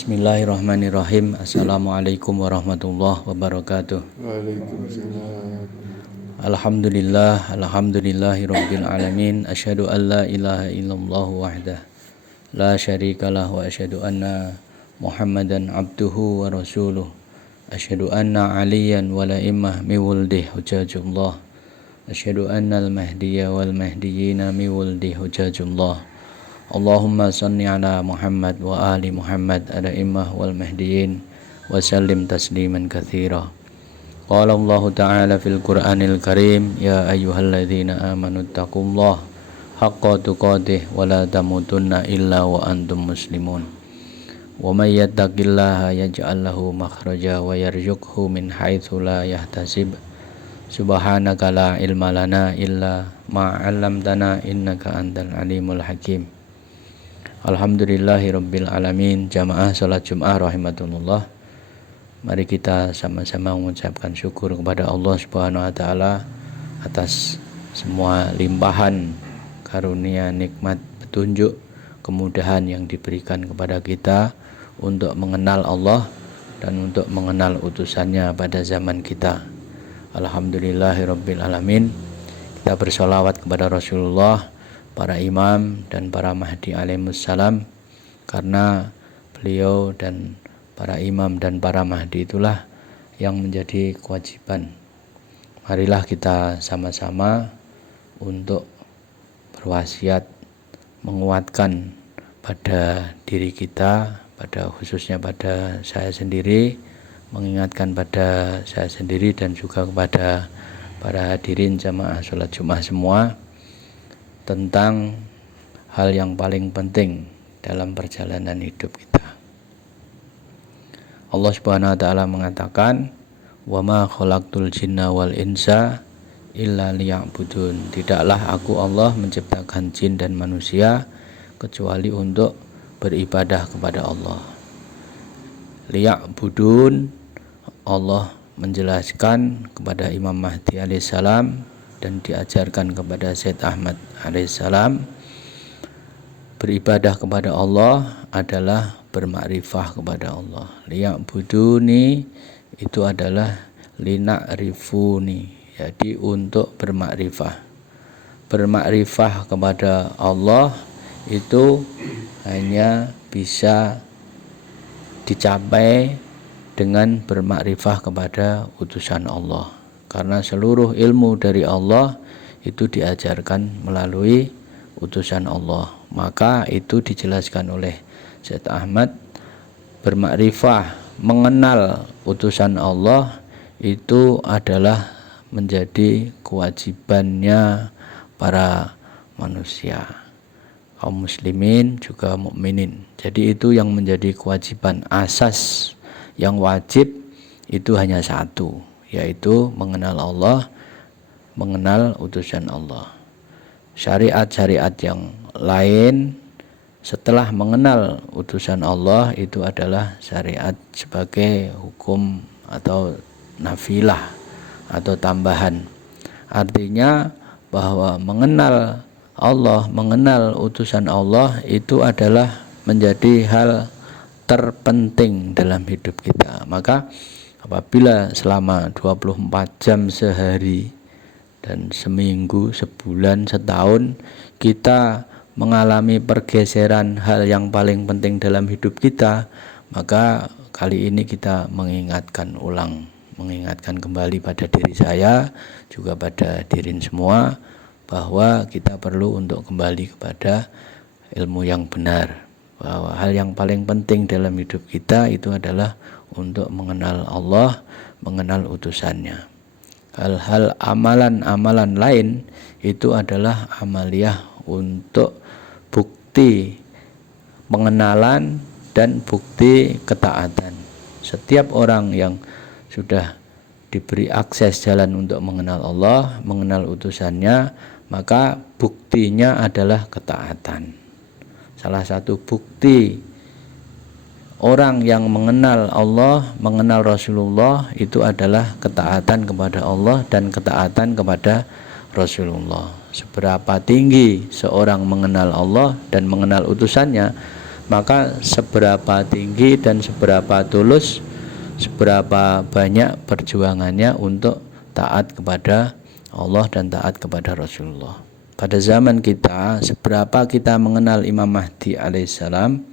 Bismillahirrahmanirrahim. Assalamualaikum warahmatullahi wabarakatuh. Waalaikumsalam. Alhamdulillahirabbil alamin. Asyhadu an la ilaha illallah wahdah la syarikalah wa asyhadu anna Muhammadan abduhu wa rasuluh. Asyhadu anna aliyan wa la'immah mi wuldih hujajullah. Asyhadu anna al-mahdiyya wal mahdiyina mi wuldih hujajullah. Allahumma salli ala Muhammad wa ali Muhammad al-immah wal mahdiyin wa sallim tasliman katsira. Qala Allah ta'ala fil Qur'anil Karim, ya ayyuhalladzina amanu taqullaha haqqa tuqatih wa la tamutunna illa wa antum muslimun. Wa may yattaqillaha yaj'al lahu makhraja wa yarzuqhu min haitsu la yahtasib. Subhanaka la ilma lana illa ma 'allamtana innaka antal alimul hakim. Alhamdulillahirabbil alamin. Jamaah salat Jumat rahimakumullah. Mari kita sama-sama mengucapkan syukur kepada Allah Subhanahu wa taala atas semua limpahan karunia, nikmat, petunjuk, kemudahan yang diberikan kepada kita untuk mengenal Allah dan untuk mengenal utusannya pada zaman kita. Alhamdulillahirabbil alamin. Kita bersolawat kepada Rasulullah, para imam dan para mahdi alaihissalam, karena beliau dan para imam dan para mahdi itulah yang menjadi kewajiban. Marilah kita sama-sama untuk berwasiat, menguatkan pada diri kita, pada khususnya pada saya sendiri, mengingatkan pada saya sendiri dan juga kepada para hadirin jamaah sholat Jumat semua tentang hal yang paling penting dalam perjalanan hidup kita. Allah Subhanahu wa taala mengatakan, "Wa ma khalaqtul jinna wal insa illa liya'budun." Tidaklah aku Allah menciptakan jin dan manusia kecuali untuk beribadah kepada Allah. Liya'budun, Allah menjelaskan kepada Imam Mahdi alaihissalam dan diajarkan kepada Syed Ahmad alaihissalam, beribadah kepada Allah adalah bermakrifah kepada Allah. Liya'buduni itu adalah lina'rifuni, jadi untuk bermakrifah. Bermakrifah kepada Allah itu hanya bisa dicapai dengan bermakrifah kepada utusan Allah. Karena seluruh ilmu dari Allah itu diajarkan melalui utusan Allah. Maka itu dijelaskan oleh Syed Ahmad, bermakrifah, mengenal utusan Allah itu adalah menjadi kewajibannya para manusia, kaum muslimin juga mukminin. Jadi itu yang menjadi kewajiban asas, yang wajib itu hanya satu, yaitu mengenal Allah, mengenal utusan Allah. Syariat-syariat yang lain setelah mengenal utusan Allah itu adalah syariat sebagai hukum atau nafilah atau tambahan. Artinya bahwa mengenal Allah, mengenal utusan Allah itu adalah menjadi hal terpenting dalam hidup kita. Maka apabila selama 24 jam sehari dan seminggu, sebulan, setahun kita mengalami pergeseran hal yang paling penting dalam hidup kita, maka kali ini kita mengingatkan kembali pada diri saya, juga pada diri semua, bahwa kita perlu untuk kembali kepada ilmu yang benar, bahwa hal yang paling penting dalam hidup kita itu adalah untuk mengenal Allah, mengenal utusannya. Hal-hal amalan-amalan lain itu adalah amaliyah untuk bukti pengenalan dan bukti ketaatan. Setiap orang yang sudah diberi akses jalan untuk mengenal Allah, mengenal utusannya, maka buktinya adalah ketaatan. Salah satu bukti orang yang mengenal Allah, mengenal Rasulullah itu adalah ketaatan kepada Allah dan ketaatan kepada Rasulullah. Seberapa tinggi seorang mengenal Allah dan mengenal utusannya, maka seberapa tinggi dan seberapa tulus, seberapa banyak perjuangannya untuk taat kepada Allah dan taat kepada Rasulullah. Pada zaman kita, seberapa kita mengenal Imam Mahdi alaihissalam,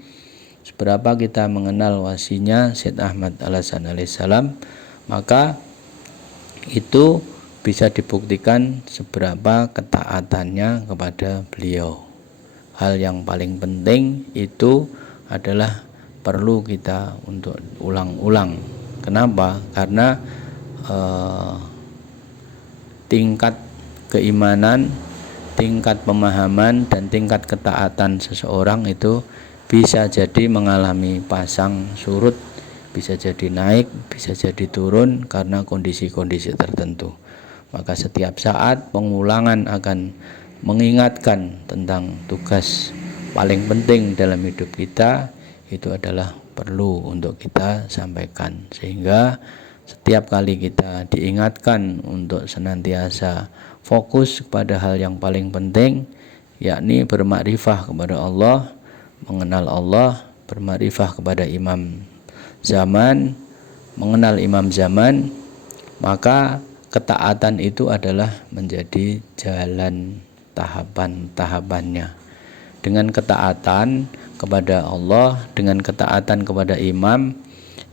seberapa kita mengenal wasinya Syed Ahmad Al-Hasan alaihissalam, maka itu bisa dibuktikan seberapa ketaatannya kepada beliau. Hal yang paling penting itu adalah perlu kita untuk ulang-ulang. Kenapa? Karena tingkat keimanan, tingkat pemahaman, dan tingkat ketaatan seseorang itu bisa jadi mengalami pasang surut, bisa jadi naik, bisa jadi turun karena kondisi-kondisi tertentu. Maka setiap saat pengulangan akan mengingatkan tentang tugas paling penting dalam hidup kita, itu adalah perlu untuk kita sampaikan, sehingga setiap kali kita diingatkan untuk senantiasa fokus kepada hal yang paling penting, yakni bermakrifah kepada Allah, mengenal Allah, bermakrifah kepada imam zaman, mengenal imam zaman, maka ketaatan itu adalah menjadi jalan tahapan-tahapannya. Dengan ketaatan kepada Allah, dengan ketaatan kepada imam,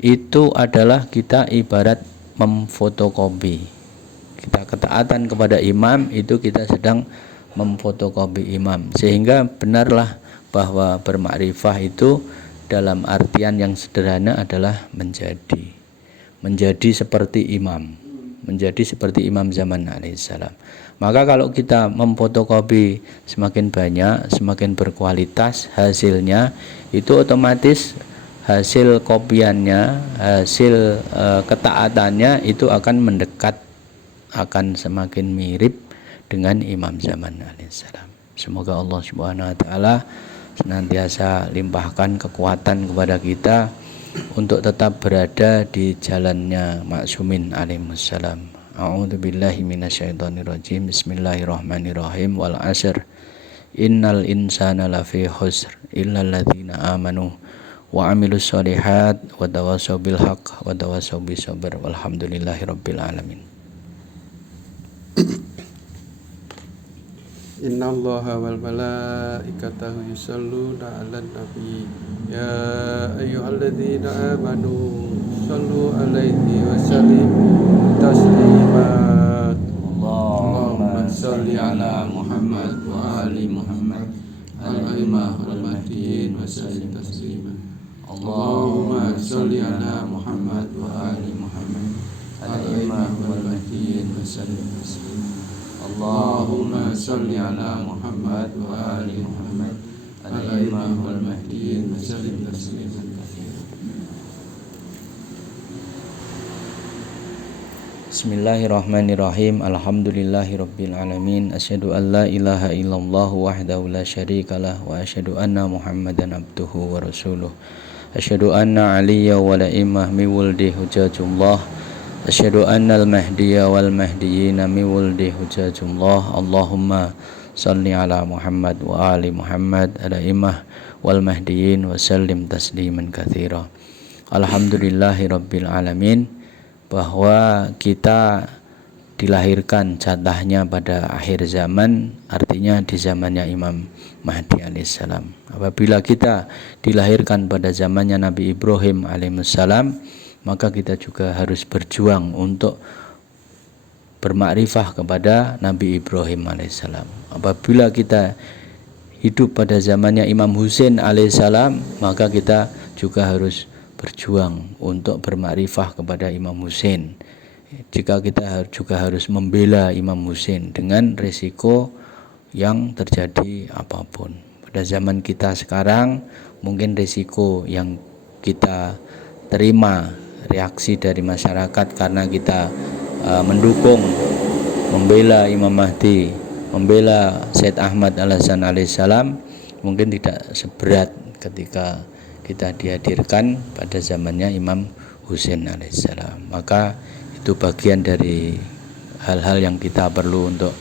itu adalah kita ibarat memfotokopi. Kita ketaatan kepada imam, itu kita sedang memfotokopi imam. Sehingga benarlah bahwa bermakrifah itu dalam artian yang sederhana adalah menjadi seperti imam, menjadi seperti imam zaman alaihissalam. Maka kalau kita memfotokopi semakin banyak, semakin berkualitas hasilnya, itu otomatis hasil kopiannya, hasil ketaatannya itu akan mendekat, akan semakin mirip dengan imam zaman alaihissalam. Semoga Allah Subhanahu wa taala senantiasa limpahkan kekuatan kepada kita untuk tetap berada di jalannya Maksumin alaihissalam. A'udzubillahi minasyaitonirrajim. Bismillahirrahmanirrahim. Wal 'asr. Innal insana lafi khusr illal ladzina amanu wa 'amilus sholihat wa tawassaw bil haqq wa tawassaw bis sabr. Walhamdulillahirabbil alamin. Innallaha wal malaikatahu yusholluna 'alan nabi ya ayyuhalladzina amanu shallu 'alaihi wa sallimu taslima. Allahumma shalli 'ala Muhammad wa ali Muhammad al-a'immah wal mahdiyyin wa sallim taslima. Allahumma shalli 'ala Muhammad wa ali Muhammad al-a'immah wal mahdiyyin wa sallim taslima. Allahumma salli ala Muhammad wa ali Muhammad al-a'immah wal mahdiyyin wa sallim tasliman katsiran. Bismillahirrahmanirrahim. Alhamdulillahirabbil alamin. Asyhadu an la ilaha illallah wahdahu la syarikalah wa asyhadu anna Muhammadan abduhu wa rasuluh. Asyhadu anna aliyya wa la'imah mi wuldi hujjatullah. Asyhadu annal mahdiya wal mahdiyina mi wuldi hujjatullah. Allahumma salli ala Muhammad wa ali Muhammad al-a'immah wal mahdiyin wa sallim tasliman katsira. Alhamdulillahirabbil alamin, bahwa kita dilahirkan jatahnya pada akhir zaman, artinya di zamannya Imam Mahdi alaihissalam. Apabila kita dilahirkan pada zamannya Nabi Ibrahim alaihissalam, maka kita juga harus berjuang untuk bermakrifah kepada Nabi Ibrahim alaihissalam. Apabila kita hidup pada zamannya Imam Husain alaihissalam, maka kita juga harus berjuang untuk bermakrifah kepada Imam Husain. Jika kita juga harus membela Imam Husain dengan risiko yang terjadi apapun. Pada zaman kita sekarang, mungkin risiko yang kita terima, reaksi dari masyarakat karena kita mendukung, membela Imam Mahdi, membela Syed Ahmad Al-Hasan alaihissalam, mungkin tidak seberat ketika kita dihadirkan pada zamannya Imam Husain alaihissalam. Maka itu bagian dari hal-hal yang kita perlu untuk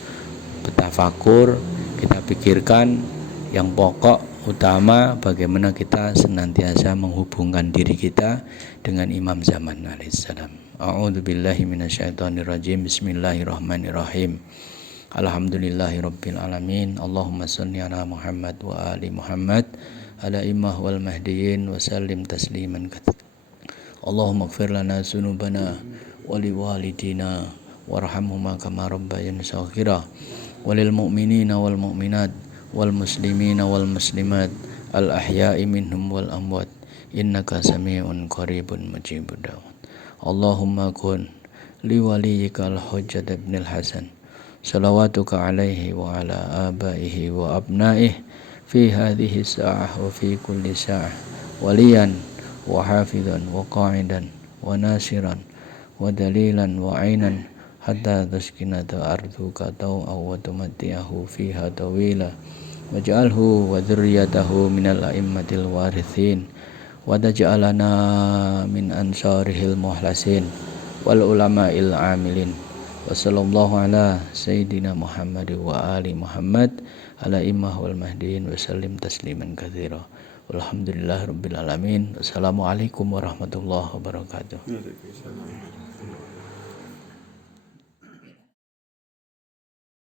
bertafakur, kita pikirkan. Yang pokok utama bagaimana kita senantiasa menghubungkan diri kita dengan Imam Zaman alaihissalam. A'udzubillahi minasyaitonirrajim. Bismillahirrahmanirrahim. Alhamdulillahirabbil alamin. Allahumma shalli ala Muhammad wa ali Muhammad ala imah wal mahdiyin wa sallim tasliman katsiran. Allahumma ighfir lana dzunubana wa liwalidina warhamhuma kama rabbayana shaghira walil mu'minina wal mu'minat wal muslimina wal muslimat al ahya'i minhum wal amwat innaka sami'un qaribun mujibud da'wat. Allahumma kun li waliyyika al hujjat ibn al hasan salawatuka alaihi wa ala abaihi wa abnaihi fi hadhihi sa'ah wa fi kulli sa'ah waliyan wa hafidhan wa qa'idan wa nasiran wa dalilan wa ainan hatta taskinata arduka taw'a wa tumatti'ahu fiha tawila waj'alhu wa dzurriyyatahu minal a'immatil warithin wa taj'alana min ansarihil muhlasin wal ulama'il amilin wa sallallahu ala sayyidina Muhammad wa ali Muhammad ala imah wal mahdiin wa sallim tasliman katsira. Alhamdulillahirabbil alamin. Assalamualaikum warahmatullahi wabarakatuh.